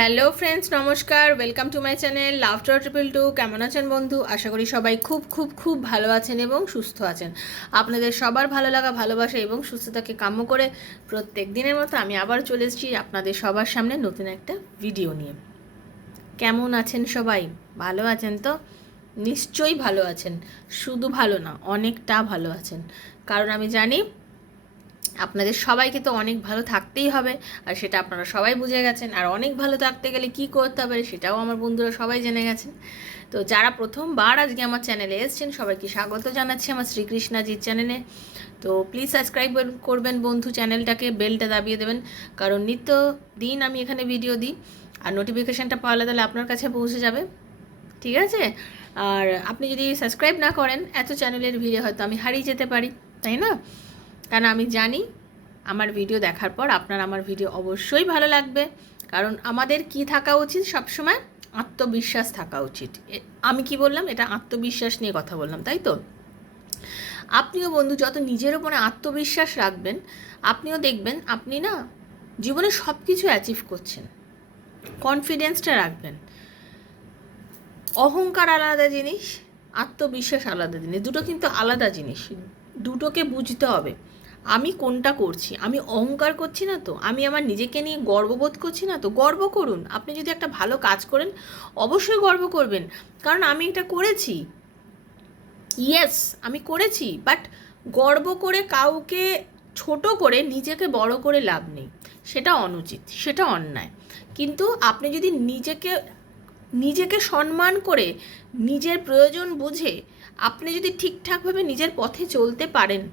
Hello friends নমস্কার welcome to my channel love triple two কেমন আছেন বন্ধু? আশা করি সবাই খুব খুব খুব ভালো আছেন এবং সুস্থ আছেন। আপনাদের সবার ভালো লাগা, ভালোবাসা এবং সুস্থতাকে কাম্য করে প্রত্যেক দিনের মতো আমি আবার চলে এসেছি আপনাদের সবার সামনে নতুন একটা ভিডিও নিয়ে। কেমন আছেন সবাই? ভালো আছেন তো? নিশ্চয়ই ভালো আছেন। শুধু ভালো না, অনেকটা ভালো আছেন। কারণ আমি জানি আপনাদের সবাইকে তো অনেক ভালো থাকতেই হবে, আর সেটা আপনারা সবাই বুঝে গেছেন। আর অনেক ভালো থাকতে গেলে কি করতে হবে সেটাও আমার বন্ধুরা সবাই জেনে গেছেন। তো যারা প্রথমবার আজকে আমার চ্যানেলে এসছেন, সবাইকে স্বাগত জানাচ্ছি আমার শ্রীকৃষ্ণাজির চ্যানেলে। তো প্লিজ সাবস্ক্রাইব করবেন বন্ধু চ্যানেলটাকে বেলটা দাবিয়ে দেবেন, কারণ নিত্য দিন আমি এখানে ভিডিও দিই, আর নোটিফিকেশানটা পাওয়ালে তাহলে আপনার কাছে পৌঁছে যাবে। ঠিক আছে? আর আপনি যদি সাবস্ক্রাইব না করেন, এত চ্যানেলের ভিডিও হয়তো আমি হারিয়ে যেতে পারি, তাই না? কারণ আমি জানি আমার ভিডিও দেখার পর আপনার আমার ভিডিও অবশ্যই ভালো লাগবে। কারণ আমাদের কি থাকা উচিত সবসময়? আত্মবিশ্বাস থাকা উচিত। আমি কি বললাম? এটা আত্মবিশ্বাস নিয়ে কথা বললাম, তাই তো? আপনিও বন্ধু, যত নিজের ওপরে আত্মবিশ্বাস রাখবেন, আপনিও দেখবেন আপনি না জীবনে সব কিছু অ্যাচিভ করছেন। কনফিডেন্সটা রাখবেন। অহংকার আলাদা জিনিস, আত্মবিশ্বাস আলাদা জিনিস। দুটো কিন্তু আলাদা জিনিস। দুটোকে বুঝতে হবে। আমি কোনটা করছি? আমি অহংকার করছি না তো? আমি আমার নিজেকে নিয়ে গর্ববোধ করছি না তো? গর্ব করুন। আপনি যদি একটা ভালো কাজ করেন, অবশ্যই গর্ব করবেন। কারণ আমি এটা করেছি। ইয়েস আমি করেছি। বাট গর্ব করে কাউকে ছোট করে নিজেকে বড় করে লাভ নেই। সেটা অনুচিত, সেটা অন্যায়। কিন্তু আপনি যদি নিজেকে নিজেকে সম্মান করে নিজের প্রয়োজন বুঝে, আপনি যদি ঠিকঠাকভাবে নিজের পথে চলতে পারেন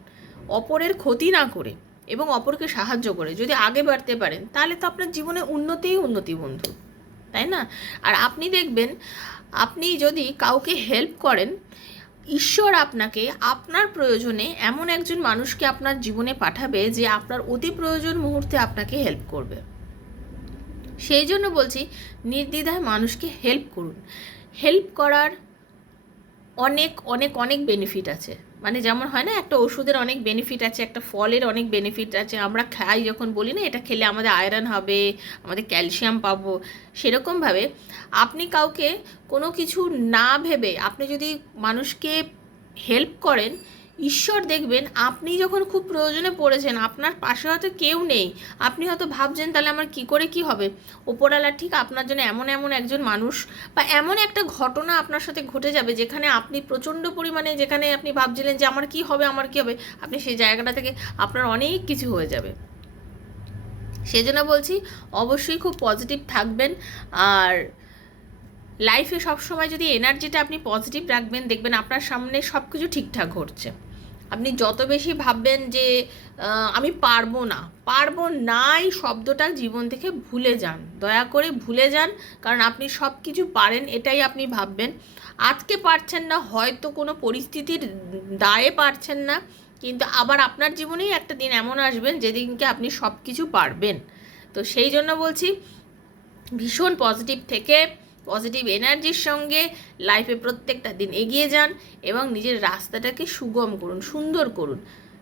অপরের ক্ষতি না করে এবং অপরকে সাহায্য করে, যদি আগে বাড়তে পারেন, তাহলে তো আপনার জীবনে উন্নতিই উন্নতি, বন্ধু। তাই না? আর আপনি দেখবেন, আপনি যদি কাউকে হেল্প করেন, ঈশ্বর আপনাকে আপনার প্রয়োজনে এমন একজন মানুষকে আপনার জীবনে পাঠাবে যে আপনার অতি প্রয়োজন মুহূর্তে আপনাকে হেল্প করবে। সেই জন্য বলছি, নির্দ্বিধায় মানুষকে হেল্প করুন। হেল্প করার অনেক অনেক অনেক বেনিফিট আছে। মানে যেমন হয় না, একটা ওষুধের অনেক বেনিফিট আছে, একটা ফলের অনেক বেনিফিট আছে। আমরা খাই যখন বলি না, এটা খেলে আমাদের আয়রন হবে, আমাদের ক্যালসিয়াম পাবো। সেরকমভাবে আপনি কাউকে কোনো কিছু না ভেবে, আপনি যদি মানুষকে হেল্প করেন ঈশ্বর দেখবেন, আপনি যখন খুব প্রয়োজনে পড়েছেন, আপনার পাশে হয়তো কেউ নেই, আপনি হয়তো ভাবছেন, তাহলে আমার কি করে কি হবে? ওপরওয়ালা ঠিক আপনার জন্য এমন এমন একজন মানুষ বা এমন একটা ঘটনা আপনার সাথে ঘটে যাবে, যেখানে আপনি প্রচণ্ড পরিমাণে, যেখানে আপনি ভাবছিলেন যে আমার কি হবে, আমার কি হবে, আপনি সেই জায়গাটা থেকে আপনার অনেক কিছু হয়ে যাবে। সেজন্য বলছি, অবশ্যই খুব পজিটিভ থাকবেন, আর লাইফে সবসময় যদি এনার্জিটা আপনি পজিটিভ রাখবেন, দেখবেন আপনার সামনে সব কিছু ঠিকঠাক ঘটছে। আপনি যত বেশি ভাববেন যে আমি পারব না, পারব নাই শব্দটা জীবন থেকে ভুলে যান। দয়া করে ভুলে যান, কারণ আপনি সব কিছু পারেন এটাই আপনি ভাববেন। আজকে পারছেন না, হয়তো কোনো পরিস্থিতির দায়ে পারছেন না, কিন্তু আবার আপনার জীবনেই একটা দিন এমন আসবেন যেদিনকে আপনি সব কিছু পারবেন। তো সেই জন্য বলছি, ভীষণ পজিটিভ থেকে পজিটিভ এনার্জির সঙ্গে লাইফে প্রত্যেকটা দিন এগিয়ে যান এবং নিজের রাস্তাটাকে সুগম করুন, সুন্দর করুন,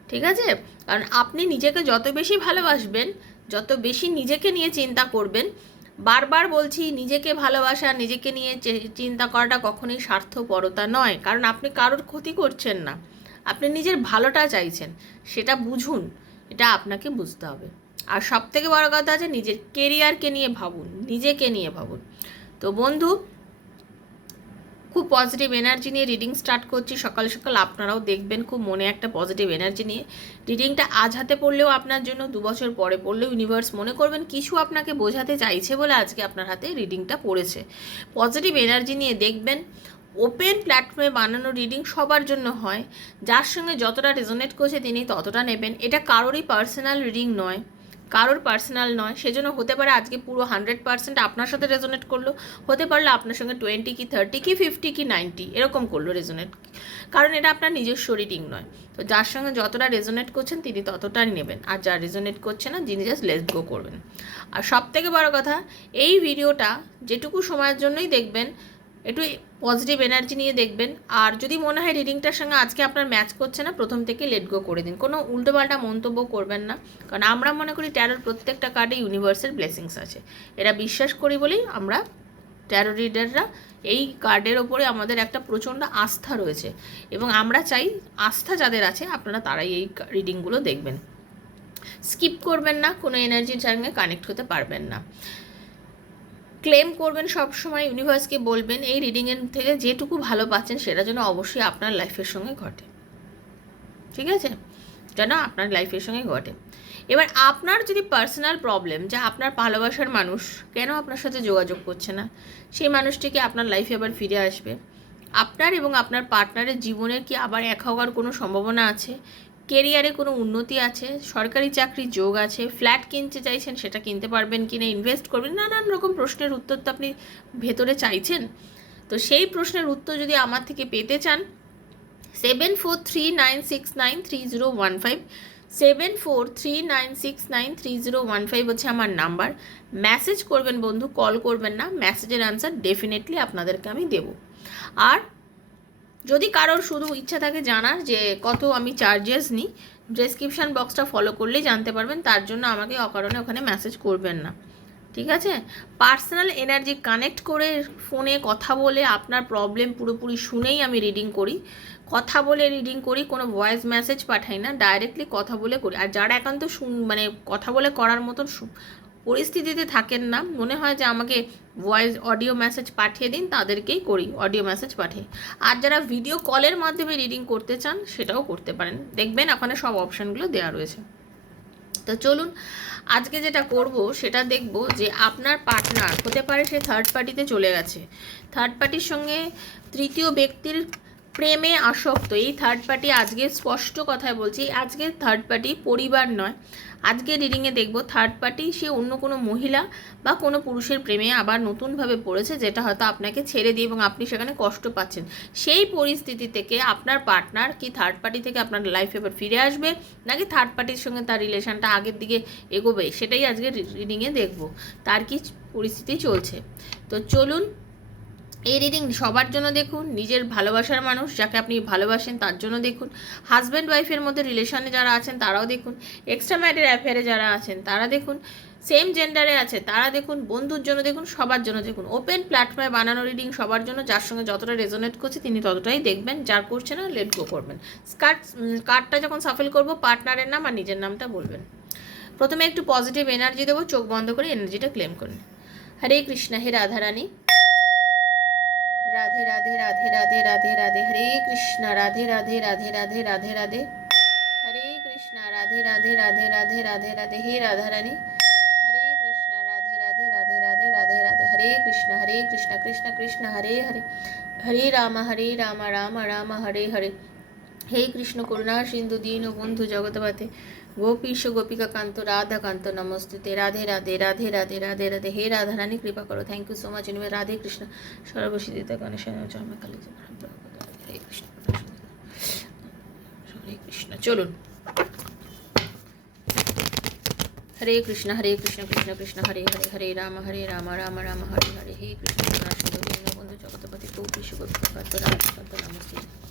ঠিক আছে? কারণ আপনি নিজেকে যত বেশি ভালোবাসবেন, যত বেশি নিজেকে নিয়ে চিন্তা করবেন, বারবার বলছি নিজেকে ভালোবাসা, নিজেকে নিয়ে চিন্তা করাটা কখনোই স্বার্থপরতা নয়, কারণ আপনি কারোর ক্ষতি করছেন না। আপনি নিজের ভালোটা চাইছেন, সেটা বুঝুন, এটা আপনাকে বুঝতে হবে। আর সব থেকে বড় কথা আছে নিজের কেরিয়ারকে নিয়ে ভাবুন, নিজেকে নিয়ে ভাবুন। তো বন্ধু, খুব পজিটিভ এনার্জি নিয়ে রিডিং স্টার্ট করছি। সকাল সকাল আপনারাও দেখবেন খুব মনে একটা পজিটিভ এনার্জি নিয়ে। রিডিংটা আজ হাতে পড়লেও আপনার জন্য দু বছর পরে পড়লেও ইউনিভার্স মনে করবেন কিছু আপনাকে বোঝাতে চাইছে বলে আজকে আপনার হাতে রিডিংটা পড়েছে। পজিটিভ এনার্জি নিয়ে দেখবেন ওপেন প্ল্যাটফর্মে বানানো রিডিং সবার জন্য হয়। যার সঙ্গে যতটা রেজোনেট করছে তিনি ততটা নেবেন। এটা কারোরই পার্সোনাল রিডিং নয়। কারোর পার্সোনাল নয়, সেজন্য হতে পারে আজকে পুরো হান্ড্রেড পার্সেন্ট আপনার সাথে রেজোনেট করল, হতে পারল আপনার সঙ্গে টোয়েন্টি কি থার্টি কি ফিফটি কি নাইনটি এরকম করল রেজোনেট কারণ এটা আপনার নিজস্ব রিডিং নয়। তো যার সঙ্গে যতটা রেজোনেট করছেন, তিনি ততটাই নেবেন। আর যা রেজোনেট করছে না, যিনি জাস্ট লেস গো করবেন। আর সব থেকে বড় কথা, এই ভিডিওটা যেটুকু সময়ের জন্যই দেখবেন একটু পজিটিভ এনার্জি নিয়ে দেখবেন। আর যদি মনে হয় রিডিংটার সঙ্গে আজকে আপনার ম্যাচ করছে না, প্রথম থেকে লেট গো করে দিন। কোনো উল্টোপাল্টা মন্তব্য করবেন না। কারণ আমরা মনে করি ট্যারোর প্রত্যেকটা কার্ডে ইউনিভার্সাল ব্লেসিংস আছে। এরা বিশ্বাস করি বলেই আমরা ট্যারো রিডাররা এই কার্ডের ওপরে আমাদের একটা প্রচণ্ড আস্থা রয়েছে। এবং আমরা চাই আস্থা যাদের আছে, আপনারা তারাই এই রিডিংগুলো দেখবেন। স্কিপ করবেন না, কোনো এনার্জির সঙ্গে কানেক্ট হতে পারবেন না। ক্লেম করবেন সব সময় ইউনিভার্সকে বলবেন এই রিডিংয়ের থেকে যেটুকু ভালো পাচ্ছেন সেটা যেন অবশ্যই আপনার লাইফের সঙ্গে ঘটে। ঠিক আছে? যেন আপনার লাইফের সঙ্গে ঘটে। এবার আপনার যদি পার্সোনাল প্রবলেম যা আপনার ভালোবাসার মানুষ, কেন আপনার সাথে যোগাযোগ করছে না? সেই মানুষটিকে আপনার লাইফে আবার ফিরে আসবে? আপনার এবং আপনার পার্টনারের জীবনের কি আবার এক হওয়ার কোনো সম্ভাবনা আছে? কেরিয়ারে কোনো উন্নতি আছে? সরকারি চাকরির যোগ আছে? ফ্ল্যাট কিনতে চাইছেন, সেটা কিনতে পারবেন কি না ইনভেস্ট করবেন? নানান রকম প্রশ্নের উত্তর তো আপনি ভেতরে চাইছেন। তো সেই প্রশ্নের উত্তর যদি আমার থেকে পেতে চান seven four three nine six nine three zero one five seven four three nine six nine three zero one five হচ্ছে আমার নাম্বার। মেসেজ করবেন বন্ধু কল করবেন না। মেসেজের আনসার ডেফিনেটলি আপনাদেরকে আমি দেব। আর যদি কারোর শুধু ইচ্ছা থাকে জানার যে কত আমি চার্জেস নিই ডেসক্রিপশান বক্সটা ফলো করলেই জানতে পারবেন, তার জন্য আমাকে অকারণে ওখানে মেসেজ করবেন না। ঠিক আছে? পার্সোনাল এনার্জি কানেক্ট করে ফোনে কথা বলে আপনার প্রবলেম পুরোপুরি শুনেই আমি রিডিং করি। কথা বলে রিডিং করি, কোনো ভয়েস মেসেজ পাঠাই না ডাইরেক্টলি কথা বলে করি। আর যারা একান্ত শুন মানে কথা বলে করার মতন পরিস্থিতিতে থাকেন না। মনে হয় যে আমাকে ভয়েস অডিও মেসেজ পাঠিয়ে দিন, তাদেরকেই করি অডিও মেসেজ পাঠিয়ে। আর যারা ভিডিও কলের মাধ্যমে রিডিং করতে চান, সেটাও করতে পারেন। দেখবেন ওখানে সব অপশানগুলো দেওয়া রয়েছে। তো চলুন, আজকে যেটা করব, সেটা দেখব যে আপনার পার্টনার হতে পারে সে থার্ড পার্টিতে চলে গেছে। থার্ড পার্টির সঙ্গে তৃতীয় ব্যক্তির প্রেমে আসক্ত। এই থার্ড পার্টি আজকে স্পষ্ট কথায় বলছি, আজকে থার্ড পার্টি পরিবার নয়। আজকে রিডিংয়ে দেখব থার্ড পার্টি সে অন্য কোনো মহিলা বা কোনো পুরুষের প্রেমে আবার নতুনভাবে পড়েছে, যেটা হয়তো আপনাকে ছেড়ে দিয়ে এবং আপনি সেখানে কষ্ট পাচ্ছেন। সেই পরিস্থিতি থেকে আপনার পার্টনার কি থার্ড পার্টি থেকে আপনার লাইফে এবার ফিরে আসবে, নাকি থার্ড পার্টির সঙ্গে তার রিলেশনটা আগের দিকে এগোবে? সেটাই আজকে রিডিংয়ে দেখব। তার কি পরিস্থিতি চলছে? তো চলুন এই রিডিং সবার জন্য দেখুন, নিজের ভালোবাসার মানুষ যাকে আপনি ভালোবাসেন তার জন্য দেখুন। হাজব্যান্ড ওয়াইফের মধ্যে রিলেশনে যারা আছেন তারাও দেখুন। এক্সট্রা ম্যারিড অ্যাফেয়ারে যারা আছেন তারা দেখুন সেম জেন্ডারে আছে তারা দেখুন, বন্ধুর জন্য দেখুন, সবার জন্য দেখুন। ওপেন প্ল্যাটফর্মে বানানো রিডিং সবার জন্য যার সঙ্গে যতটা রেজোনেট করছে তিনি ততটাই দেখবেন, যার করছে না লেট গো করবেন। কার্ড কার্ডটা যখন সাফেল করব পার্টনারের নাম আর নিজের নামটা বলবেন। প্রথমে একটু পজিটিভ এনার্জি দেবো, চোখ বন্ধ করে এনার্জিটা ক্লেম করুন। হরে কৃষ্ণ, হে রাধারানী। রাধে রাধে রাধে রাধে রাধে রাধে হরে কৃষ্ণ রাধে রাধে রাধে রাধে রাধে রাধে হরে কৃষ্ণ রাধে রাধে রাধে রাধে রাধে রাধে হে রাধারানী হরে কৃষ্ণ রাধে রাধে রাধে রাধে রাধে রাধে হরে কৃষ্ণ হরে কৃষ্ণ কৃষ্ণ কৃষ্ণ হরে হরে হরে রাম হরে রাম রাম রাম হরে হরে হে কৃষ্ণ করুণা সিন্ধু দীন বন্ধু জগৎপতে গোপীশ গোপিকা কান্ত রাধা কান্ত নমস্তুতে রাধে রাধে রাধে রাধে রাধে রাধে হে রাধা রানী কৃপা করো থ্যাংক ইউ সো মাচ ইনমে রাধে কৃষ্ণ সর্বসিদ্ধিতা গণেশ জন্ম কালী হরে কৃষ্ণ হরে কৃষ্ণ চলুন হরে কৃষ্ণ হরে কৃষ্ণ কৃষ্ণ কৃষ্ণ হরে হরে হরে রাম হরে রাম রাম রাম হরে হরে হে কৃষ্ণ বন্ধু গোপীশ গোপিকা কান্ত রাধা কান্ত নমস্তুতে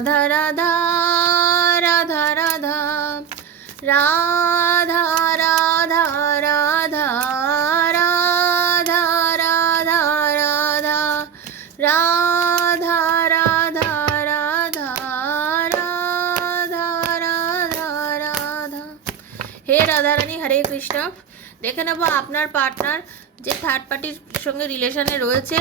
রাধা রাধা রাধা রাধা রাধা রাধা রাধা রাধা রাধা রাধা রাধা রাধা রাধা রাধা রাধা রাধা হে হরে কৃষ্ণ দেখে নেব আপনার পার্টনার যে থার্ড পার্টির সঙ্গে রিলেশনে রয়েছে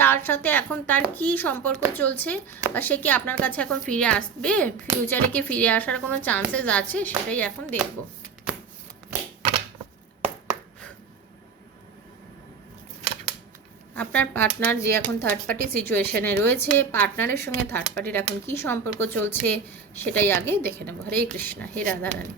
তার সাথে এখন তার কি সম্পর্ক চলছে বা সে কি আপনার কাছে এখন ফিরে আসবে? ফিউচারে কি ফিরে আসার কোনো চান্সেস আছে? সেটাই এখন দেখব। আপনার পার্টনার যে এখন থার্ড পার্টি সিচুয়েশনে রয়েছে পার্টনারের সঙ্গে থার্ড পার্টির এখন কি সম্পর্ক চলছে, সেটাই আগে দেখে নেব। হরে কৃষ্ণা, হে রাধারানী।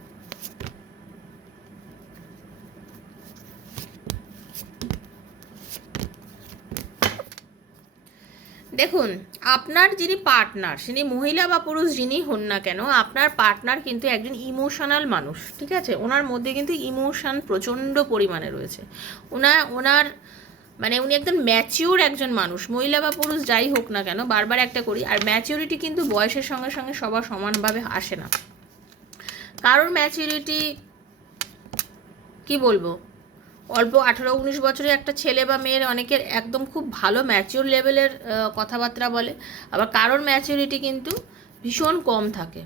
দেখুন, আপনার যিনি পার্টনার যিনি মহিলা বা পুরুষ যিনি হন না কেন, আপনার পার্টনার কিন্তু একজন ইমোশনাল মানুষ, ঠিক আছে? ওনার মধ্যে কিন্তু ইমোশন প্রচণ্ড পরিমাণে রয়েছে। ওনার ওনার মানে উনি একদম ম্যাচিওর একজন মানুষ, মহিলা বা পুরুষ যাই হোক না কেন, বারবার একটা করি, আর ম্যাচিউরিটি কিন্তু বয়সের সঙ্গে সঙ্গে সবার সমানভাবে আসে না। কারোর ম্যাচিউরিটি কি বলব? অল্প আঠারো উনিশ বছরের একটা ছেলে বা মেয়ের অনেকের একদম খুব ভালো ম্যাচিওর লেভেলের কথাবার্তা বলে। আবার কারোর ম্যাচিউরিটি কিন্তু ভীষণ কম থাকে।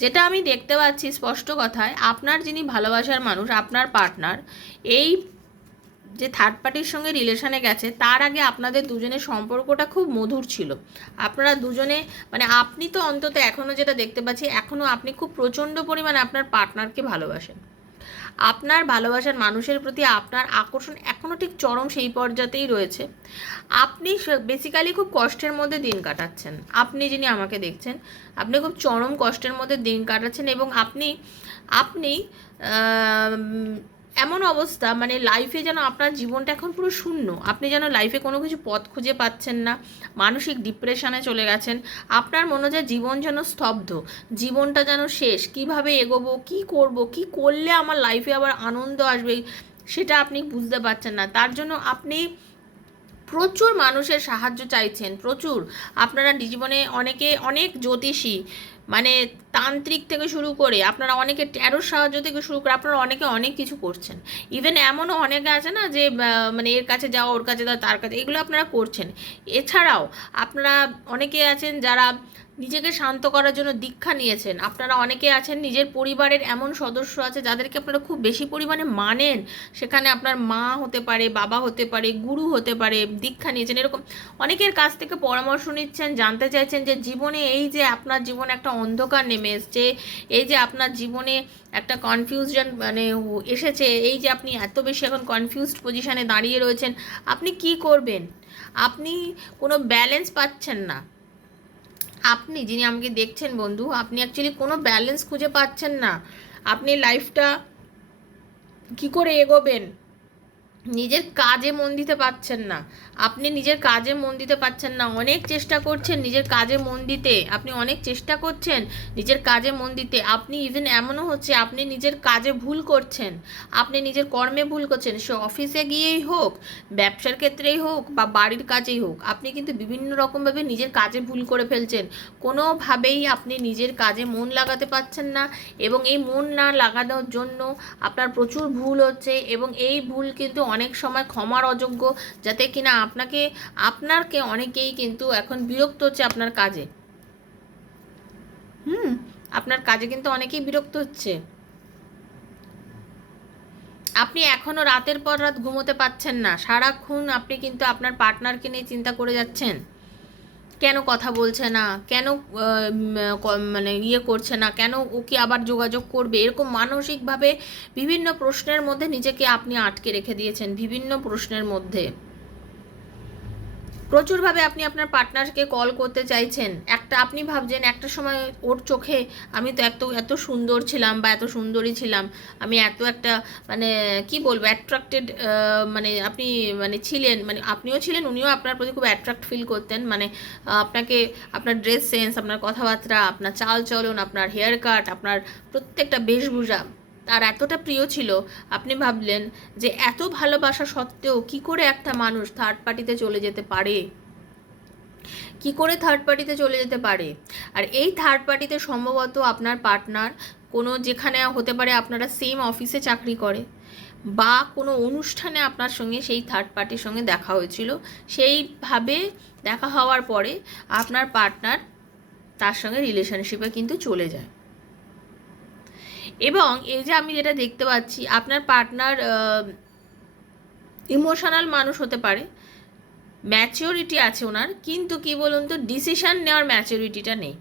যেটা আমি দেখতে পাচ্ছি স্পষ্ট কথায়, আপনার যিনি ভালোবাসার মানুষ, আপনার পার্টনার এই যে থার্ড পার্টির সঙ্গে রিলেশনে গেছে, তার আগে আপনাদের দুজনের সম্পর্কটা খুব মধুর ছিল। আপনারা দুজনে মানে আপনি তো অন্তত এখনও যেটা দেখতে পাচ্ছি এখনও আপনি খুব প্রচণ্ড পরিমাণে আপনার পার্টনারকে ভালোবাসেন। আপনার ভালোবাসার মানুষের প্রতি আপনার আকর্ষণ এখনও ঠিক চরম সেই পর্যাতেই রয়েছে। আপনি বেসিক্যালি খুব কষ্টের মধ্যে দিন কাটাচ্ছেন। আপনি যিনি আমাকে দেখছেন, আপনি খুব চরম কষ্টের মধ্যে দিন কাটাচ্ছেন এবং আপনি আপনি এমন অবস্থা মানে লাইফে যেন আপনার জীবনটা এখন পুরো শূন্য। আপনি যেন লাইফে কোনো কিছু পথ খুঁজে পাচ্ছেন না, মানসিক ডিপ্রেশনে চলে গেছেন, আপনার মনে হয় জীবন যেন স্তব্ধ, জীবনটা যেন শেষ। কীভাবে এগোবো, কি করব, কি করলে আমার লাইফে আবার আনন্দ আসবে, সেটা আপনি বুঝতে পারছেন না। তার জন্য আপনি প্রচুর মানুষের সাহায্য চাইছেন, প্রচুর। আপনারা জীবনে অনেকে অনেক জ্যোতিষী মানে তান্ত্রিক থেকে শুরু করে আপনারা অনেকে ট্যারোর সাহায্য থেকে শুরু করে আপনারা অনেকে অনেক কিছু করছেন। ইভেন এমনও অনেকে আছে না যে মানে এর কাছে যাওয়া ওর কাছে যাও, তার কাছে, এগুলো আপনারা করছেন। এছাড়াও আপনারা অনেকে আছেন যারা নিজেকে শান্ত করার জন্য দীক্ষা নিয়েছেন। আপনারা অনেকে আছেন, নিজের পরিবারের এমন সদস্য আছে যাদেরকে আপনারা খুব বেশি পরিমাণে মানেন। সেখানে আপনার মা হতে পারে, বাবা হতে পারে, গুরু হতে পারে, দীক্ষা নিয়েছেন এরকম। অনেকের কাছ থেকে পরামর্শ নিচ্ছেন, জানতে চাইছেন যে জীবনে এই যে আপনার জীবনে একটা অন্ধকার নেমে এসছে, এই যে আপনার জীবনে একটা কনফিউশন মানে এসেছে, এই যে আপনি এত বেশি এখন কনফিউজড পজিশানে দাঁড়িয়ে রয়েছেন, আপনি কি করবেন? আপনি কোনো ব্যালেন্স পাচ্ছেন না। আপনি যিনি আমাকে দেখছেন বন্ধু, আপনি অ্যাকচুয়ালি কোনো ব্যালেন্স খুঁজে পাচ্ছেন না। আপনি লাইফটা কি করে এগোবেন? নিজের কাজে মন দিতে পারছেন না। আপনি নিজের কাজে মন দিতে পারছেন না। অনেক চেষ্টা করছেন নিজের কাজে মন দিতে। আপনি অনেক চেষ্টা করছেন নিজের কাজে মন দিতে। আপনি ইভেন এমনও হচ্ছে, আপনি নিজের কাজে ভুল করছেন। আপনি নিজের কর্মে ভুল করছেন। সে অফিসে গিয়েই হোক, ব্যবসার ক্ষেত্রেই হোক বা বাড়ির কাজেই হোক, আপনি কিন্তু বিভিন্ন রকমভাবে নিজের কাজে ভুল করে ফেলছেন। কোনোভাবেই আপনি নিজের কাজে মন লাগাতে পারছেন না এবং এই মন না লাগানোর জন্য আপনার প্রচুর ভুল হচ্ছে এবং এই ভুল কিন্তু অনেক সময় ক্ষমার অযোগ্য যাতে কিনা আপনাকে, আপনারকে অনেকেই কিন্তু এখন বিরক্ত হচ্ছে আপনার কাজে। হুম, আপনার কাজে কিন্তু অনেকেই বিরক্ত হচ্ছে। আপনি এখনও রাতের পর রাত ঘুমোতে পাচ্ছেন না। সারাক্ষণ আপনি কিন্তু আপনার পার্টনারকে নিয়ে চিন্তা করে যাচ্ছেন। কেন কথা বলছে না? কেন মানে ইয়ে করছে না? কেন ও কি আবার যোগাযোগ করবে? এরকম মানসিকভাবে বিভিন্ন প্রশ্নের মধ্যে নিজেকে আপনি আটকে রেখে দিয়েছেন বিভিন্ন প্রশ্নের মধ্যে। প্রচুরভাবে আপনি আপনার পার্টনারকে কল করতে চাইছেন। একটা আপনি ভাবছেন, একটা সময় ওর চোখে আমি তো এত এত সুন্দর ছিলাম বা এত সুন্দরী ছিলাম। আমি এত একটা মানে কি বলব অ্যাট্রাক্টেড মানে আপনি মানে ছিলেন মানে আপনিও ছিলেন, উনিও আপনার প্রতি খুব অ্যাট্রাক্ট ফিল করতেন। মানে আপনাকে, আপনার ড্রেস সেন্স আপনার কথাবার্তা, আপনার চাল চলন আপনার হেয়ার কাট আপনার প্রত্যেকটা বেশভূষা তার এতটা প্রিয় ছিল। আপনি ভাবলেন যে এত ভালোবাসা সত্ত্বেও কি করে একটা মানুষ থার্ড পার্টিতে চলে যেতে পারে? কি করে থার্ড পার্টিতে চলে যেতে পারে? আর এই থার্ড পার্টিতে সম্ভবত আপনার পার্টনার কোনো যেখানে হতে পারে আপনারা সেম অফিসে চাকরি করে বা কোনো অনুষ্ঠানে আপনার সঙ্গে সেই থার্ড পার্টির সঙ্গে দেখা হয়েছিল। সেইভাবে দেখা হওয়ার পরে আপনার পার্টনার তার সঙ্গে রিলেশনশিপে কিন্তু চলে যায়। এবং এই যে আমি যেটা দেখতে পাচ্ছি, আপনার পার্টনার ইমোশনাল মানুষ হতে পারে ম্যাচিওরিটি আছে ওনার, কিন্তু কি বলুন তো ডিসিশান নেওয়ার ম্যাচিওরিটিটা নেই।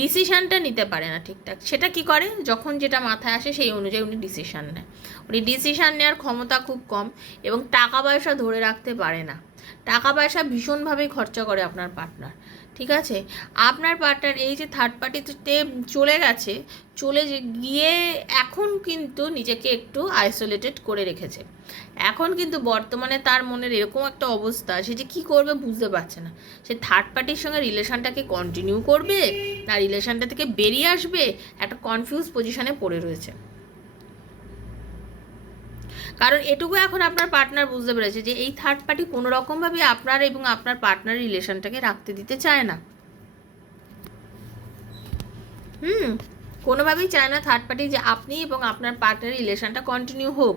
ডিসিশানটা নিতে পারে না ঠিকঠাক। সেটা কি করে? যখন যেটা মাথায় আসে সেই অনুযায়ী উনি ডিসিশান নেয়। উনি ডিসিশান নেওয়ার ক্ষমতা খুব কম এবং টাকা পয়সা ধরে রাখতে পারে না। টাকা পয়সা ভীষণভাবেই খরচা করে আপনার পার্টনার ঠিক আছে? আপনার পার্টনার এই যে থার্ড পার্টিতে চলে গেছে, চলে গিয়ে এখন কিন্তু নিজেকে একটু আইসোলেটেড করে রেখেছে। এখন কিন্তু বর্তমানে তার মনের এরকম একটা অবস্থা, সে যে কী করবে বুঝতে পারছে না। সে থার্ড পার্টির সঙ্গে রিলেশনটাকে কন্টিনিউ করবে, না রিলেশনটা থেকে বেরিয়ে আসবে, একটা কনফিউজ পজিশনে পড়ে রয়েছে। কারণ এটুকু এখন আপনার পার্টনার বুঝতে পেরেছে যে এই থার্ড পার্টি কোনো রকমভাবে আপনার এবং আপনার পার্টনার রিলেশনটাকে রাখতে দিতে চায় না। হুম, কোনোভাবেই চায় না থার্ড পার্টি যে আপনি এবং আপনার পার্টনার রিলেশনটা কন্টিনিউ হোক।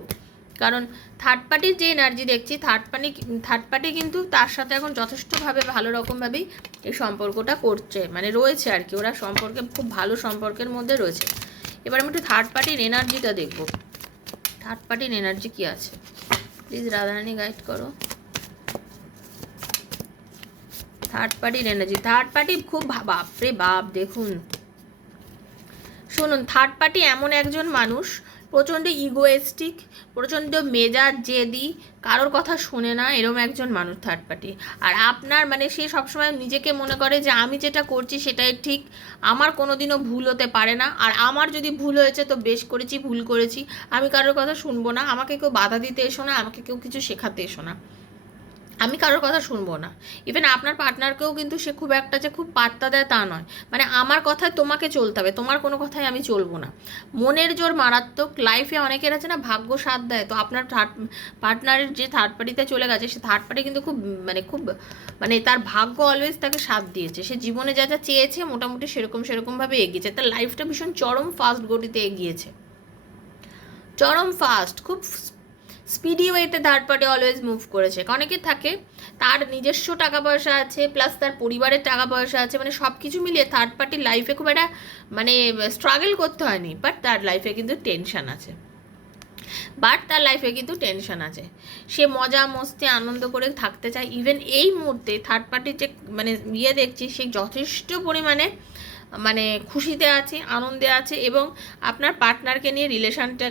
কারণ থার্ড পার্টির যে এনার্জি দেখছি থার্ড পার্টি থার্ড পার্টি কিন্তু তার সাথে এখন যথেষ্টভাবে ভালো রকমভাবেই এই সম্পর্কটা করছে। মানে রয়েছে আর কি, ওরা সম্পর্কে, খুব ভালো সম্পর্কের মধ্যে রয়েছে। এবার আমি একটু থার্ড পার্টির এনার্জিটা দেখব। থার্ড পার্টির এনার্জি কি আছে। প্লিজ রাধারানী গাইড করো। থার্ড পার্টির এনার্জি থার্ড পার্টি খুব বাপরে বাপ, দেখুন। শুনুন থার্ড পার্টি এমন একজন মানুষ প্রচণ্ড ইগোয়েস্টিক প্রচণ্ড মেজার জেদি, কারোর কথা শুনে না এরম একজন মানুষ থার্ড পার্টি আর আপনার মানে সে সবসময় নিজেকে মনে করে যে আমি যেটা করছি সেটাই ঠিক, আমার কোনো দিনও ভুল হতে পারে না। আর আমার যদি ভুল হয়েছে তো বেশ করেছি, ভুল করেছি, আমি কারোর কথা শুনব না, আমাকে কেউ বাধা দিতে এসো না, আমাকে কেউ কিছু শেখাতে এসো না। আমি কারোর কথা শুনব না। ইভেন আপনার পার্টনারকেও কিন্তু সে খুব একটা যে খুব পাত্তা দেয় তা নয়। মানে আমার কথায় তোমাকে চলতে হবে, তোমার কোনো কথায় আমি চলবো না। মনের জোর মারাত্মক লাইফে অনেকের আছে না, ভাগ্য সাথ দেয়। তো আপনার থার্ড পার্টনারের যে থার্ড পার্টিতে চলে গেছে, সে থার্ড পার্টি কিন্তু খুব মানে খুব মানে তার ভাগ্য অলওয়েজ তাকে সাথ দিয়েছে। সে জীবনে যা যা চেয়েছে, মোটামুটি সেরকম, সেরকমভাবে এগিয়েছে। তার লাইফটা ভীষণ চরম ফাস্ট গতিতে এগিয়েছে। চরম ফাস্ট খুব স্পিডি ওয়েতে থার্ড পার্টি অলওয়েজ মুভ করেছে। অনেকে থাকে, তার নিজস্ব টাকা পয়সা আছে প্লাস তার পরিবারের টাকা পয়সা আছে মানে সব কিছু মিলিয়ে থার্ড পার্টির লাইফে খুব একটা মানে স্ট্রাগল করতে হয়নি। বাট তার লাইফে কিন্তু টেনশন আছে। বাট তার লাইফে কিন্তু টেনশন আছে। সে মজা, মস্তি, আনন্দ করে থাকতে চায়। ইভেন এই মুহূর্তে থার্ড পার্টির যে মানে ইয়ে দেখছি, সে যথেষ্ট পরিমাণে মানে খুশিতে আছে, আনন্দে আছে এবং আপনার পার্টনারকে নিয়ে রিলেশনটা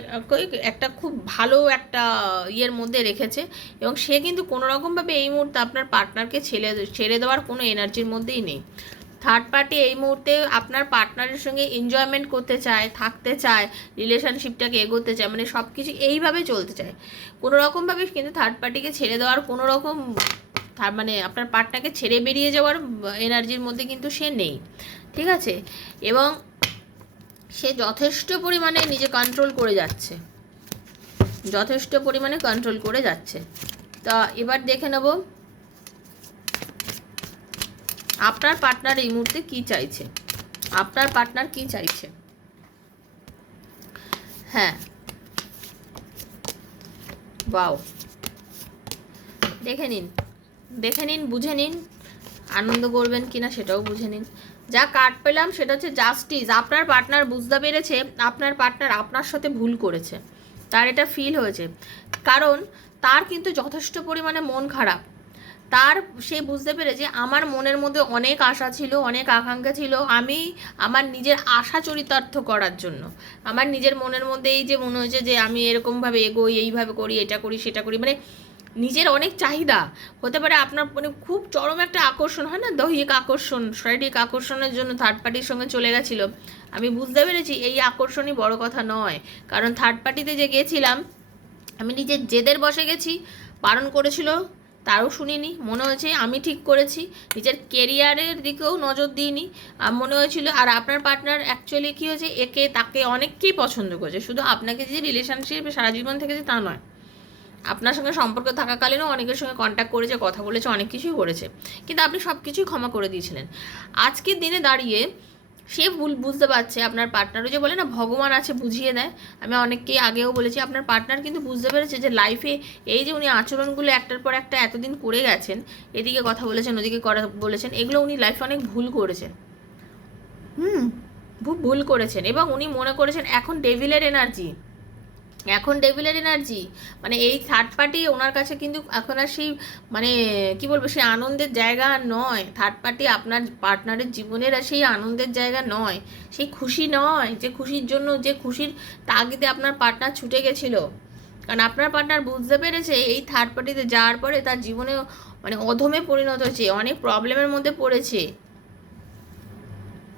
একটা খুব ভালো একটা ইয়ের মধ্যে রেখেছে এবং সে কিন্তু কোনো রকমভাবে এই মুহূর্তে আপনার পার্টনারকে ছেড়ে ছেড়ে দেওয়ার কোনো এনার্জির মধ্যেই নেই। থার্ড পার্টি এই মুহূর্তে আপনার পার্টনারের সঙ্গে এনজয়মেন্ট করতে চায়, থাকতে চায় রিলেশনশিপটাকে এগোতে চায় মানে সব কিছু এইভাবে চলতে চায়। কোনো রকমভাবে কিন্তু থার্ড পার্টিকে ছেড়ে দেওয়ার কোনো রকম মানে আপনার পার্টনারকে ছেড়ে বেরিয়ে যাওয়ার এনার্জির মধ্যে কিন্তু সে নেই। ঠিক আছে? এবং সে যথেষ্ট পরিমাণে নিজে কন্ট্রোল করে যাচ্ছে। যথেষ্ট পরিমাণে কন্ট্রোল করে যাচ্ছে। তা এবার দেখে নেব আপনার পার্টনার এই মুহূর্তে কি চাইছে? আপনার পার্টনার কি চাইছে? হ্যাঁ। বাও। দেখে নিন। দেখে নিন, বুঝে নিন, আনন্দ করবেন কিনা সেটাও বুঝে নিন। যা কার্ড পেলাম সেটা হচ্ছে জাস্টিস আপনার পার্টনার বুঝতে পেরেছে, আপনার পার্টনার আপনার সাথে ভুল করেছে। তার এটা ফিল হয়েছে। কারণ তার কিন্তু যথেষ্ট পরিমাণে মন খারাপ। তার, সে বুঝতে পেরেছে, আমার মনের মধ্যে অনেক আশা ছিল, অনেক আকাঙ্ক্ষা ছিল, আমি আমার নিজের আশা চরিতার্থ করার জন্য। আমার নিজের মনের মধ্যে এই যে মনে হয়েছে যে আমি এরকমভাবে এগোই, এইভাবে করি, এটা করি, সেটা করি মানে নিজের অনেক চাহিদা। হতে পারে আপনার মানে খুব চরম একটা আকর্ষণ, হয় না? দৈহিক আকর্ষণ, শারীরিক আকর্ষণের জন্য থার্ড পার্টির সঙ্গে চলে গেছিল। আমি বুঝতে পেরেছি, এই আকর্ষণই বড় কথা নয়। কারণ থার্ড পার্টিতে যে গেছিলাম, আমি নিজের জেদের বসে গেছি, বারণ করেছিল, তারও শুনিনি, মনে হয়েছে আমি ঠিক করেছি, নিজের কেরিয়ারের দিকেও নজর দিইনি। মনে হয়েছিল, আর আপনার পার্টনার অ্যাকচুয়ালি কী হয়েছে, একে তাকে অনেককেই পছন্দ করেছে, শুধু আপনাকে যে রিলেশনশিপে সারা জীবন থেকেছে তা নয়। আপনার সঙ্গে সম্পর্ক থাকাকালীনও অনেকের সঙ্গে কন্ট্যাক্ট করেছে কথা বলেছে অনেক কিছুই করেছে। কিন্তু আপনি সব কিছুই ক্ষমা করে দিয়েছিলেন। আজকের দিনে দাঁড়িয়ে সে ভুল বুঝতে পারছে আপনার পার্টনারও যে বলে না ভগবান আছে বুঝিয়ে দেয়। আমি অনেককেই আগেও বলেছি আপনার পার্টনার কিন্তু বুঝতে পেরেছে যে লাইফে এই যে উনি আচরণগুলো একটার পর একটা এতদিন করে গেছেন এদিকে কথা বলেছেন ওদিকে করা বলেছেন এগুলো উনি লাইফে অনেক ভুল করেছেন। হুম। ভুল করেছেন এবং উনি মনে করেছেন এখন ডেভিলের এনার্জি এখন ডেভিলের এনার্জি। মানে এই থার্ড পার্টি ওনার কাছে কিন্তু এখন আর সেই মানে কি বলব, সেই আনন্দের জায়গা আর নয়। থার্ড পার্টি আপনার পার্টনারের জীবনের আর সেই আনন্দের জায়গা নয়। সেই খুশি নয়, যে খুশির জন্য, যে খুশির তাগিদে আপনার পার্টনার ছুটে গেছিল। কারণ আপনার পার্টনার বুঝতে পেরেছে এই থার্ড পার্টিতে যাওয়ার পরে তার জীবনে মানে অধমে পরিণত হয়েছে, অনেক প্রবলেমের মধ্যে পড়েছে।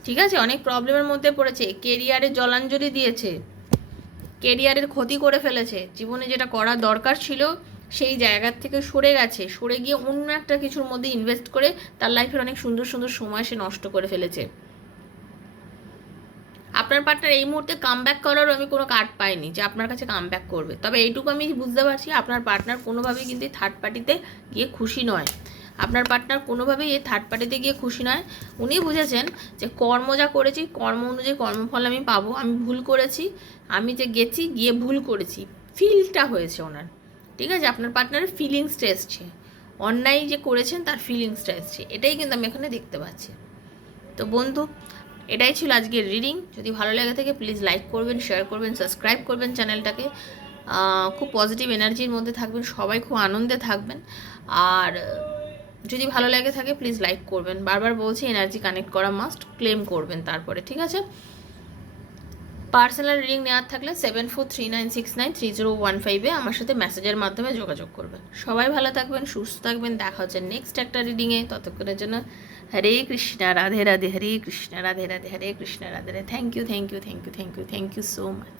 ঠিক আছে? অনেক প্রবলেমের মধ্যে পড়েছে। কেরিয়ারে জলাঞ্জলি দিয়েছে। কেরিয়ারের ক্ষতি করে ফেলেছে। জীবনে যেটা করার দরকার ছিল, সেই জায়গার থেকে সরে গেছে। সরে গিয়ে অন্য একটা কিছুর মধ্যে ইনভেস্ট করে তার লাইফের অনেক সুন্দর সুন্দর সময় সে নষ্ট করে ফেলেছে। আপনার পার্টনার এই মুহূর্তে কাম ব্যাক করারও আমি কোনো কার্ড পাইনি যে আপনার কাছে কাম ব্যাক করবে। তবে এইটুকু আমি বুঝতে পারছি, আপনার পার্টনার কোনোভাবেই কিন্তু থার্ড পার্টিতে গিয়ে খুশি নয়। আপনার পার্টনার কোনোভাবেই এই থার্ড পার্টিতে গিয়ে খুশি নয়। উনি বুঝেছেন যে কর্ম যা করেছি, কর্ম অনুযায়ী কর্মফল আমি পাবো। আমি ভুল করেছি আমি যে গেছি, গিয়ে ভুল করেছি। ফিলটা হয়েছে ওনার। ঠিক আছে? আপনার পার্টনারের ফিলিংসটা এসছে। অন্যায় যে করেছেন, তার ফিলিংসটা এসছে। এটাই কিন্তু আমি এখানে দেখতে পাচ্ছি। তো বন্ধু, এটাই ছিল আজকের রিডিং যদি ভালো লেগে থাকে প্লিজ লাইক করবেন শেয়ার করবেন সাবস্ক্রাইব করবেন চ্যানেলটাকে খুব পজিটিভ এনার্জির মধ্যে থাকবেন, সবাই খুব আনন্দে থাকবেন। আর, যদি ভালো লেগে থাকে প্লিজ লাইক করবেন। বারবার বলছি এনার্জি কানেক্ট করা মাস্ট ক্লেম করবেন তারপরে। ঠিক আছে? পার্সোনাল রিডিং নেওয়ার থাকলে seven four three nine six nine three zero one ফাইভে আমার সাথে মেসেজের মাধ্যমে যোগাযোগ করবেন। সবাই ভালো থাকবেন, সুস্থ থাকবেন। দেখা হচ্ছে নেক্সট একটা রিডিংয়ে ততক্ষণের জন্য Hare Krishna, Radhe Radhe, Hare Krishna, Radhe Radhe, Hare Krishna, Radhe Radhe. Thank you thank you thank you thank you thank you so much